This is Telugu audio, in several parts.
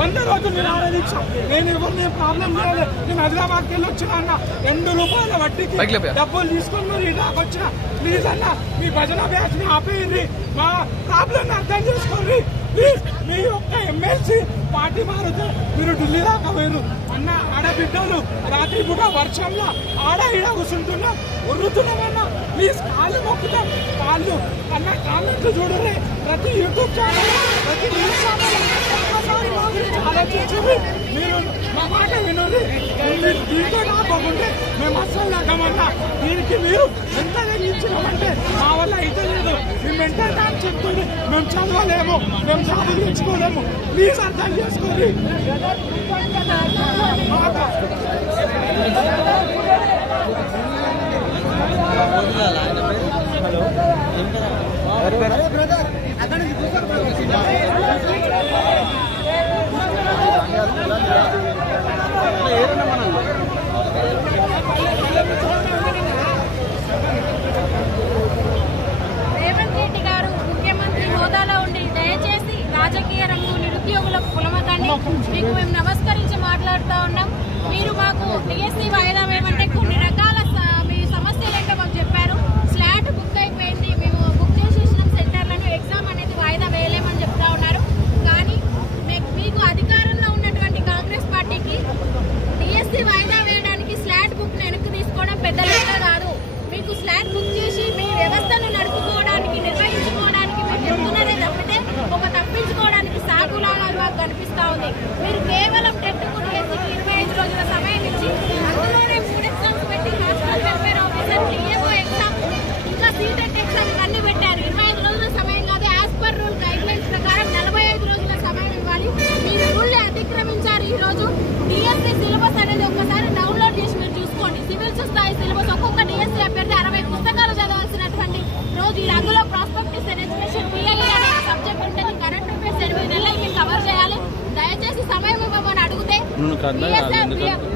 100 రోజులు నిరాహార దీక్ష. నేను ఎవరిని ప్రాబ్లం చేయలేదు. నేను హైదరాబాద్కి వెళ్ళి వచ్చిన అన్న 2 రూపాయల వడ్డీకి డబ్బులు తీసుకొని మీరు ఇలాగ వచ్చిన. ప్లీజ్ అన్న మీ భజన బ్యాచ్ ని ఆపేయండి, మా ప్రాబ్లం అర్థం చేసుకోండి ప్లీజ్. మీ యొక్క ఎమ్మెల్సీ పార్టీ మారుతూ మీరు ఢిల్లీ దాకా పోయారు అన్న. ఆడబిడ్డలు రాత్రి పూట వర్షంలో ఆడ ఈడ కూర్చుంటున్నాం, ఉర్రుతున్నామన్నా. ప్లీజ్ కాళ్ళు మొక్కుతాం, కాళ్ళు అన్న కామెంట్లు చూడరే. ప్రతి యూట్యూబ్ ఛానల్, ప్రతి న్యూస్ ఛానల్ ఒక్కసారి మా గురించి ఆలోచించింది. మీరు మా మాట వినండి. దీంతో కాకుండా మేము అస్సలు తగ్గమన్నా. దీనికి మీరు ఎంత తగ్గించినామంటే మా వల్ల అయితే లేదు. మేము ఎంత టైం చెప్తుంది, మేము చదవలేము, మేము చదివించుకోలేము. ప్లీజ్ అర్థం చేసుకోండి. రేవంత్ రెడ్డి గారు ముఖ్యమంత్రి హోదాలో ఉండి దయచేసి రాజకీయ రంగు నిరుద్యోగులకు కులమకండి. మీకు మేము నమస్కరించి మాట్లాడుతూ ఉన్నాం. మీరు మాకు డిఎస్సీ వాయిదా వేయమంటే కొన్ని రకాల మీ సమస్యలు ఏంటో మాకు చెప్పారు. స్లాట్ బుక్ అయిపోయింది, మేము బుక్ చేసేసిన సెంటర్లను ఎగ్జామ్ అనేది వాయిదా వేయలేమని చెప్తా ఉన్నారు. కానీ మీకు అధికారంలో ఉన్నటువంటి కాంగ్రెస్ పార్టీకి డిఎస్సీ వాయిదా వేయడానికి స్లాట్ బుక్ వెనక్కి తీసుకోవడం పెద్ద లెక్క కాదు. మీకు స్లాట్ బుక్ చేసి మీ వ్యవస్థను నడుపుకోవడానికి, నిర్వహించుకోవడానికి మీరు చెప్తున్నారే తప్పితే ఒక తప్పించుకోవడానికి సాగులాగా మాకు కనిపిస్తా ఉంది. మీరు కేవలం టెట్కు డిఎస్సీకి 25 రోజుల సమయం ఇచ్చి అందులోనే 3 ఎగ్జామ్స్ పెట్టి హాస్టల్ వెల్ఫేర్ ఆఫీసర్, టీఏఓ ఎగ్జామ్, ఇంకా సీటెట్ ఎగ్జామ్ అన్ని పెట్టారు. 25 రోజుల సమయం కాదు. As per rule guide lines ప్రకారం 45 రోజుల సమయం ఇవ్వాలి. మీరు రూల్ని అతిక్రమించారు. ఈ రోజు డిఎస్సీ సిలబస్ అనేది ఒక్కసారి డౌన్లోడ్ చేసి మీరు చూసుకోండి. సివిల్స్ స్థాయి సిలబస్ ఒక్కొక్క డిఎస్సీ అభ్యర్థి 60 పుస్తకాలు చదవాల్సినటువంటి రోజు. ఈ అందులో ప్రాస్పెక్టివ్స్ అండ్ ఎడ్యుకేషన్ పిఐఈ అనే సబ్జెక్ట్ ఉంటుంది. కరెంట్ అఫైర్స్ 8 నెలలు మీరు కవర్ చేయాలి. దయచేసి సమయం ఇవ్వమని అడిగితే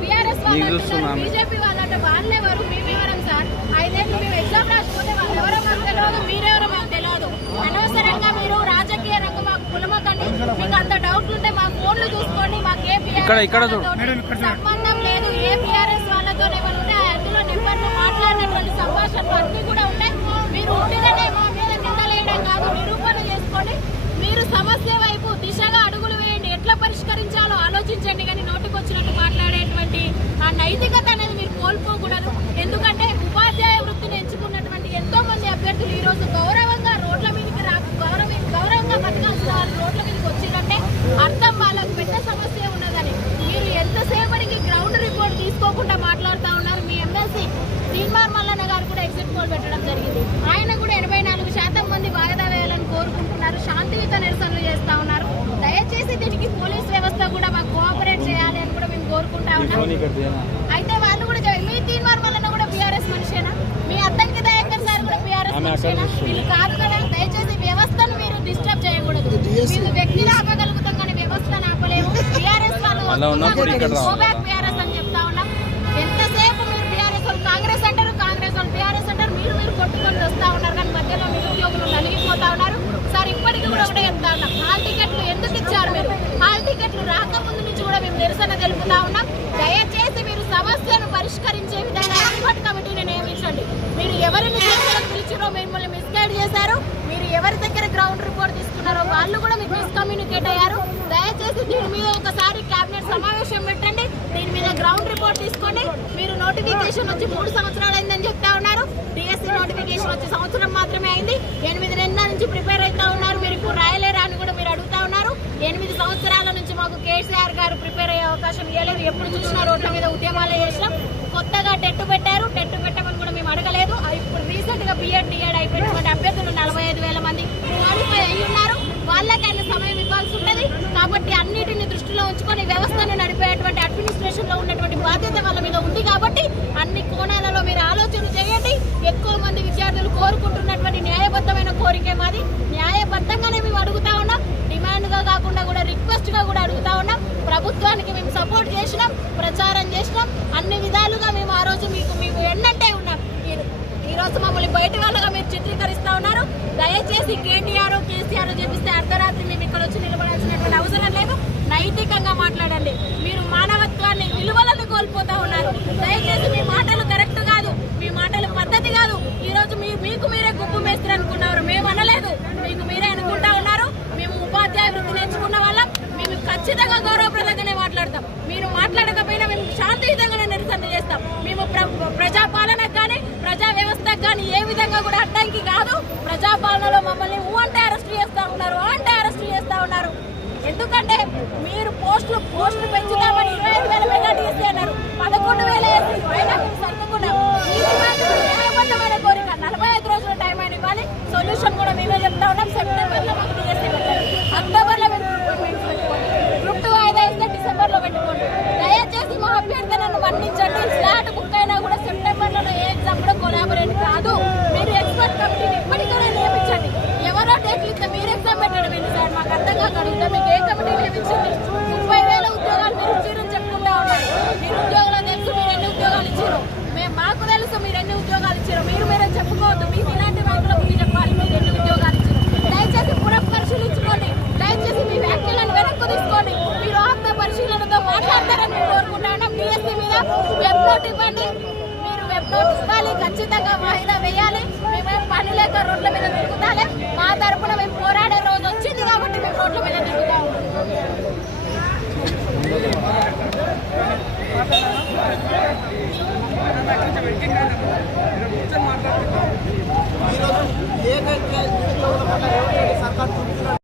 బీఆర్ఎస్ వాళ్ళు, బీజేపీ వాళ్ళంటే వాళ్ళెవరు, మేమెవరం సార్? 5 ఏళ్ళు మేము ఎగ్జామ్ రాసిపోతే వాళ్ళు ఎవరో మాకు తెలియదు, మీరెవరో మాకు తెలియదు. అనవసరంగా మీరు రాజకీయ రంగం మాకు కులమకండి. మీకు అంత డౌట్ ఉంటే మా ఫోన్లు చూసుకోండి. మాకు ఏ సంబంధం లేదు. ఏ బీఆర్ఎస్ వాళ్ళతోనే ఉంటే అందులో నెంబర్లు మాట్లాడినటువంటి సంభాషణలు అన్ని కూడా ఉన్నాయి. మీరు ఉండిననే మా మీద నిందలేయడం కాదు, నిరూపణ చేసుకోండి. మీరు సమస్య వైపు దిశగా అడుగులు వేయండి. ఎట్లా పరిష్కరించాలో ఆలోచించండి. కానీ నోటికొచ్చినట్టు మాట్లాడేటువంటి ఆ నైతికత అనేది మీరు కోల్పోకూడదు. ఎందుకంటే ఉపాధ్యాయ వృత్తిని ఎంచుకున్నటువంటి ఎంతో మంది అభ్యర్థులు ఈ రోజు గౌరవంగా రోడ్ల మీదకి గౌరవంగా బతకాల్సిన వాళ్ళు రోడ్ల మీదకి వచ్చిందంటే అర్థం వాళ్ళకు పెద్ద సమస్య ఉన్నదని. మీరు ఎంతసేపటికి గ్రౌండ్ రిపోర్ట్ తీసుకోకుండా మాట్లాడుతూ ఉన్నారు. మీ ఎమ్మెల్సీ తీన్మార్ మల్లన్న గారు కూడా ఎగ్జిట్ పోల్ పెట్టడం జరిగింది. ఆయన కూడా 84% మంది వాయిదా వేయాలని కోరుకుంటున్నారు. శాంతియుత నిరసనలు చేస్తా ఉన్నారు. దయచేసి దీనికి పోలీస్ వ్యవస్థ కూడా మాకు కోఆపరేట్ చేయాలి అని కూడా మేము కోరుకుంటా ఉన్నాం. అయితే వాళ్ళు కూడా మీ తీన్మార్ మల్లన్న కూడా బీఆర్ఎస్ మనిషేనా? మీ అద్దంకి దయాకర్ సార్ కూడా బీఆర్ఎస్ మనిషేనా? వీళ్ళు కాదు కదా. దయచేసి వ్యవస్థను మీరు డిస్టర్బ్ చేయకూడదు. వీళ్ళు వ్యక్తిని ఆపగలుగుతాం కానీ వ్యవస్థను ఆపలేము. బీఆర్ఎస్ వాళ్ళు గోబ్యాక్ బీఆర్ఎస్ అని చెప్తా ఉన్నాం. ఎంతసేపు మీరు బీఆర్ఎస్ వాళ్ళు కాంగ్రెస్ అంటారు, కాంగ్రెస్ వాళ్ళు బీఆర్ఎస్ అంటారు. మీరు కొట్టుకొని వస్తా ఉన్నారు కానీ మధ్యలో నిరుద్యోగులు నలిగిపోతా ఉన్నారు. సార్ ఇప్పటికీ కూడా ఒకటే చెప్తా ఉన్నాం, హాల్ టికెట్లు ఎందుకు ఇచ్చారు? మీరు హాల్ టికెట్లు రాకముందు నుంచి కూడా మేము నిరసన తెలుపుతా ఉన్నాం. దయచేసి మీరు సమస్యను పరిష్కరించే విధంగా ఎక్స్పర్ట్ కమిటీని నియమించండి. మీరు ఎవరిని పిలిచారో మిమ్మల్ని మిస్గైడ్ చేశారు. మీరు ఎవరి దగ్గర గ్రౌండ్ రిపోర్ట్ తీసుకున్నారో వాళ్ళు కూడా మీకు మిస్కమ్యూనికేట్ అయ్యారు. దయచేసి దీని మీద ఒకసారి కేబినెట్ సమావేశం పెట్టండి. దీని మీద గ్రౌండ్ రిపోర్ట్ తీసుకోండి. మీరు నోటిఫికేషన్ వచ్చి 3 సంవత్సరాలు అయిందని చెప్తా ఉన్నారు. డిఎస్సీ నోటిఫికేషన్ వచ్చి సంవత్సరం మాత్రమే అయింది. 8 నెలల నుంచి ప్రిపేర్ అవుతా ఉన్నారు. మీరు ఇప్పుడు రాయలేరా అని కూడా మీరు అడుగుతా ఉన్నారు. 8 సంవత్సరాల నుంచి మాకు కేసీఆర్ గారు ప్రిపేర్ అయ్యే అవకాశం ఇవ్వలేదు. ఎప్పుడు చూసినా రోడ్ల మీద ఉద్యమాలు చేసినాం. కొత్తగా టెట్ పెట్టారు. టెట్ పెట్టమని కూడా మేము అడగలేదు. ఇప్పుడు రీసెంట్ గా బిఎడ్ డిఎడ్ అయిపోయినటువంటి అభ్యర్థులు 45,000 మంది క్వాలిఫై అయ్యి ఉన్నారు. వాళ్ళకైనా సమయం ఇవ్వాల్సి ఉన్నది. కాబట్టి అన్నిటిని దృష్టిలో ఉంచుకొని వ్యవస్థను నడిపేటువంటి అడ్మినిస్ట్రేషన్ లో ఉన్నటువంటి బాధ్యత వాళ్ళ మీద ఉంది. కాబట్టి అన్ని కోణాలలో మీరు ఆలోచన చేయండి. ఎక్కువ మంది విద్యార్థులు కోరుకుంటున్నటువంటి న్యాయబద్ధమైన కోరికే మాది. న్యాయబద్ధంగానే మేము అడుగుతా ఉన్నాం. డిమాండ్ గా కాకుండా కూడా రిక్వెస్ట్ గా కూడా అడుగుతా ఉన్నాం. ప్రభుత్వానికి మేము సపోర్ట్ చేసినాం, ప్రచారం చేసినాం. అన్ని విధాలుగా మేము ఆ రోజు మీకు ఎన్నంటే ఉన్నాం. ఈ రోజు మమ్మల్ని బయట వాళ్ళగా మీరు చిత్రీకరిస్తా ఉన్నారు. దయచేసి కేటీఆర్ కేసీఆర్ చెప్పిస్తే అర్ధరాత్రి మేము ఇక్కడ వచ్చి నిలబడాల్సినటువంటి అవసరం లేదు. నైతిక కాదు. దయచేసి మీ మాటలు కరెక్ట్ కాదు, మీ మాటలు పద్ధతి కాదు. ఈ రోజు మీకు మీరే గుప్పు మేస్త్రి అనుకున్నారు, మేము అనలేదు, మీకు మీరే అనుకుంటా ఉన్నారు. మేము ఉపాధ్యాయ వృత్తి నేర్చుకున్న వాళ్ళం, మేము ఖచ్చితంగా గౌరవప్రదంగానే మాట్లాడతాం. మీరు మాట్లాడకపోయినా మేము శాంతియుతంగానే నిరసన చేస్తాం. మేము ప్రజాపాలనకు కానీ ప్రజా వ్యవస్థకు కానీ ఏ విధంగా కూడా అడ్డంకి కాదు. ప్రజాపాలనలో మమ్మల్ని అంటే అరెస్ట్ చేస్తా ఉన్నారు, అంటే అరెస్ట్ చేస్తా ఉన్నారు. ఎందుకంటే మీరు పోస్టులు పెంచుతామని 25,000 మెగాట్ ఇస్తే అన్నారు, 11,000 వేసి అయినా మీరు సర్దుకున్నాం. న్యాయబద్ధమైన కోరిక 45 రోజుల టైం అయినా ఇవ్వాలి. సొల్యూషన్ కూడా మేమే చెప్తా ఉన్నాం. సెప్టెంబర్ లో మాకు డిఎస్సీ పెట్టారు, అక్టోబర్ లో గ్రూప్ 2 వాయిదా ఇస్తే డిసెంబర్ లో పెట్టుకోండి. దయచేసి మా అభ్యర్థనను మన్నించండి. స్లాట్ బుక్ అయినా కూడా సెప్టెంబర్ లో ఏ ఎగ్జామ్ కూడా కొలాబరేట్ కాదు. మీరు ఎక్స్పర్ట్ కమిటీని ఇప్పటికైనా నియమించండి. ఎవరో డేట్లు ఇస్తే మీరు ఎగ్జామ్ పెట్టడం ఏంటి సార్? మాకు అర్థం కాగలుగుతా. మీకు ఏ కమిటీ నియమించింది? 30,000 ఉద్యోగాలు మీరు ఇచ్చారని చెప్పుకుంటా ఉన్నారు. మీరు ఉద్యోగాలు తెలుసు, మీరు ఎన్ని ఉద్యోగాలు ఇచ్చారు మాకు తెలుసు. మీరు ఎన్ని ఉద్యోగాలు ఇచ్చారు మీరే చెప్పుకోవద్దు. మీకు ఇలాంటి రైతుల గురించి చెప్పాలి మీరు ఎన్ని ఉద్యోగాలు ఇచ్చారు. దయచేసి పునఃపరిశీలించుకోండి. దయచేసి మీ వ్యాఖ్యలను వెనక్కు తీసుకోండి. మీరు ఆత్మ పరిశీలనతో మాట్లాడతారని కోరుకుంటున్నాం. డిఎస్సీ మీద వెబ్ నోట్ ఇవ్వండి. మీరు వెబ్ నోట్ ఇవ్వాలి, ఖచ్చితంగా వాయిదా వేయాలి. మేమేం పని లేక రోడ్ల మీద తిరుగుతాలే. మా తరపున మేము పోరాడే రోజు వచ్చింది కాబట్టి మేము రోడ్ల మీద తిరుగుతాము.